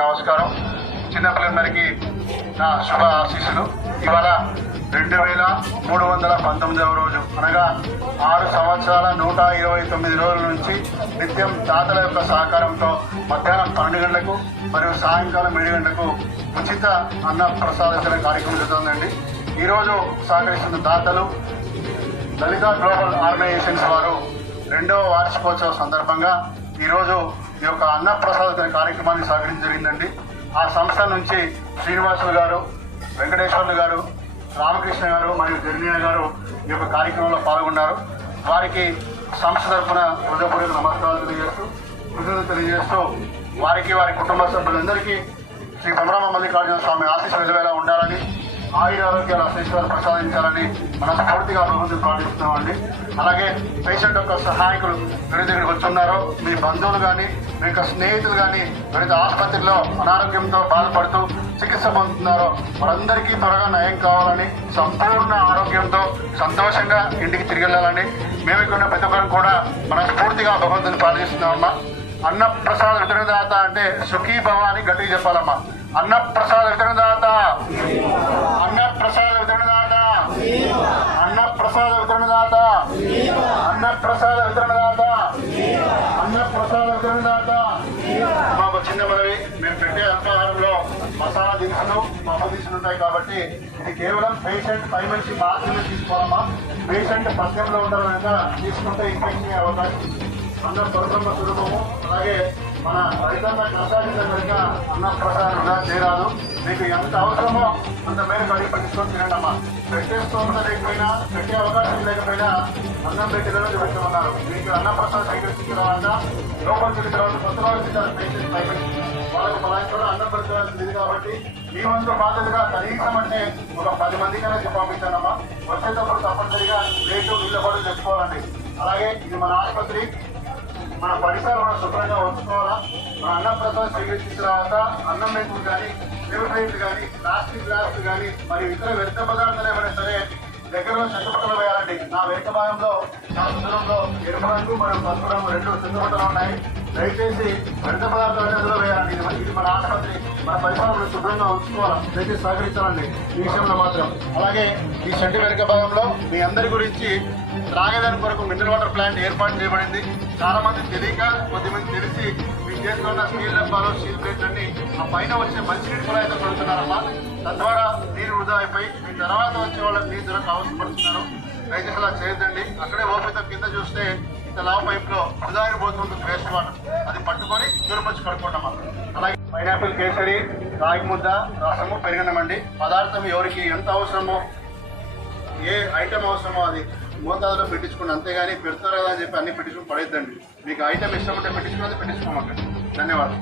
నమస్కారం. చిన్నపిల్లలందరికీ నా శుభ ఆశీస్సులు. ఇవాళ 2319వ రోజు, అనగా 6 సంవత్సరాల 129 రోజుల నుంచి నిత్యం దాతల యొక్క సహకారంతో మధ్యాహ్నం 12 గంటలకు మరియు సాయంకాలం 7 గంటలకు ఉచిత అన్న ప్రసాదించిన కార్యక్రమం జరుగుతుందండి. ఈరోజు సహకరిస్తున్న దాతలు లలిత గ్లోబల్ ఆర్గనైజేషన్స్ వారు 2వ వార్షికోత్సవ సందర్భంగా ఈరోజు ఈ యొక్క అన్నప్రసాద కార్యక్రమాన్ని సహకరించడం జరిగిందండి. ఆ సంస్థ నుంచి శ్రీనివాసులు గారు, వెంకటేశ్వర్లు గారు, రామకృష్ణ గారు మరియు జర్నీయ గారు ఈ యొక్క కార్యక్రమంలో పాల్గొన్నారు. వారికి సంస్థ తరఫున హృదయపూర్వక నమస్కారాలు తెలియజేస్తూ కృతజ్ఞతలు తెలియజేస్తూ వారికి వారి కుటుంబ సభ్యులందరికీ శ్రీ బ్రహ్మ మల్లికార్జున స్వామి ఆశీస్సులు నిలవేలా ఉండాలని, ఆయురారోగ్యాల ఆశీస్సులు ప్రసాదించాలని మనస్ఫూర్తిగా భగవంతుడు ప్రార్థిస్తున్నామండి. అలాగే పేషెంట్ యొక్క సహాయకులు ఎవరి దగ్గరికి వచ్చున్నారో, మీ బంధువులు కానీ మీ యొక్క స్నేహితులు కానీ ఎవరైతే ఆసుపత్రిలో అనారోగ్యంతో బాధపడుతూ చికిత్స పొందుతున్నారో వారందరికీ త్వరగా నయం కావాలని, సంపూర్ణ ఆరోగ్యంతో సంతోషంగా ఇంటికి తిరిగి వెళ్ళాలని మేము ఇక్కడ ప్రతి ఒక్కరు కూడా మనస్ఫూర్తిగా భగవంతుని ప్రార్థిస్తున్నామమ్మా. అన్నప్రసాద వితరణదాత అంటే సుఖీ భవ అని గట్టిగా చెప్పాలమ్మా. అన్నప్రసాద వితరణదాత, అన్నప్రసాద వితరణదాత, అన్నప్రసాద వితరణదాత, అన్నప్రసాద వితరణదాత, అన్నప్రసాద వితరణదాత. మాకు చిన్న మనవి, మేము పెట్టే అల్పాహారంలో మసాలా దినుసులు, పప్పు దినుసులు ఉంటాయి కాబట్టి ఇది కేవలం పేషెంట్ పై నుంచి మాత్రమే తీసుకోవాలమ్మా. పేషెంట్ పథ్యంలో ఉంటారు కనుక తీసుకుంటే ఇన్ఫెక్షన్ అయ్యే అవకాశం. అందరూ పరబ్రహ్మ స్వరూపము. అలాగే మన రైతాంగ కష్టాలు కనుక అన్నప్రసాదంగా చేయరాదు. మీకు ఎంత అవసరమో అంత మేరకు అడిగి పట్టించుకొని తినండమ్మా. పెట్టేసుకోవడం లేకపోయినా, పెట్టే అవకాశం లేకపోయినా అన్నం పెట్టేదని చూపించమన్నారు. మీకు అన్నప్రసాదం స్వీకరించిన తర్వాత లోపలికి వెళ్ళిన తర్వాత కొత్త వాళ్ళు తింటారు పేషెంట్ పై వాళ్ళకి పలాంటి కూడా అన్నం పెట్టాల్సింది కాబట్టి మీ వంతు బాధ్యతగా కనీసం అంటే ఒక 10 మందికైనా పంపించానమ్మా. వచ్చేటప్పుడు తప్పనిసరిగా రేటు నీళ్ళ కూడా తెచ్చుకోవాలండి. అలాగే ఇది మన ఆసుపత్రి, మన పరిసరాలు మనం శుభ్రంగా ఉంచుకోవాలా. మన అన్నప్రసాదం స్వీకరించిన తర్వాత అన్నం మేకులు కానీ, ప్లేట్లు కానీ, ప్లాస్టిక్ గ్లాసులు కానీ మరి ఇతర వ్యర్థ పదార్థాలు ఏమైనా సరే దగ్గరలో చెత్తపట్టలు వేయాలండి. నా వెనుక భాగంలో చాలా దూరంలో ఎరుపు రంగు మరియు పసుపు రంగు 2 చెత్తపట్టలు ఉన్నాయి. దయచేసి వ్యర్థ పదార్థాలు అందులో వేయాలండి. ఇది మన ఆసుపత్రి, మన పరిసరాలను శుభ్రంగా ఉంచుకోవాలి. దయచేసి సహకరించాలండి ఈ విషయంలో మాత్రం. అలాగే ఈ షెడ్ వెనుక భాగంలో మీ అందరి గురించి త్రాగేదాని కొరకు మినరల్ వాటర్ ప్లాంట్ ఏర్పాటు చేయబడింది. చాలా మంది తెలియక, కొద్దిమంది తెలిసి మీ చేతిలో ఉన్న స్టీల్ డబ్బాలు, స్టీల్ ప్లేట్లన్నీ ఆ పైన వచ్చే మంచినీటి కుళాయితో పడుతున్నారమ్మా. తద్వారా నీరు వృధా అయిపోయి మీ తర్వాత వచ్చే వాళ్ళకి నీరు దొరక అవసరపడుతున్నారు. దయచేసి అలా చేయొద్దండి. అక్కడే ఓపిక కింద చూస్తే ఇంత లావు పైపులో వృధాయిని పోతుంటుంది వేస్ట్ వాటర్. అది పట్టుకొని దూరపచ్చి కడుక్కోండమ్మా. అలాగే పైనాపిల్ కేసరి, రాగి ముద్ద, రసము, పెరిగినమండి. పదార్థం ఎవరికి ఎంత అవసరమో, ఏ ఐటమ్ అవసరమో అది మోతాదులో పెట్టించుకోండి. అంతేగాని పెడతారు కదా అని చెప్పి అన్ని పెట్టించుకుని పడేద్దండి. మీకు ఐటమ్ ఇష్టం ఉంటే పెట్టించుకున్నది పెట్టించుకోమండి. ధన్యవాదాలు.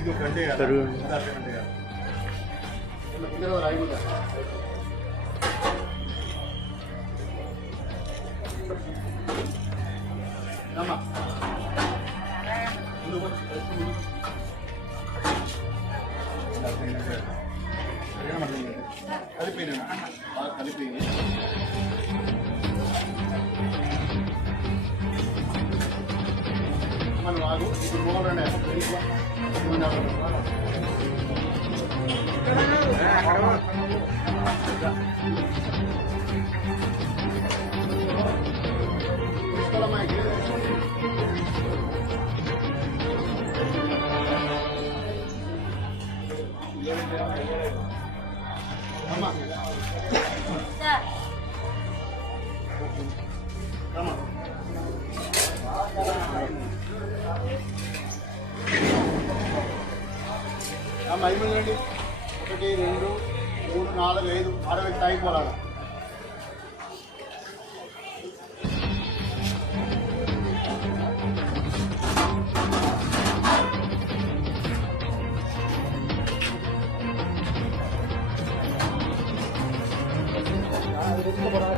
ఇది కంటే కలిపిన బాగా కలిపి మనం ఆగు. ఇప్పుడు మూలండి అయిపోయిందండి. 1 2 3 4 5 6 వ్యక్తి అయిపోవాలి.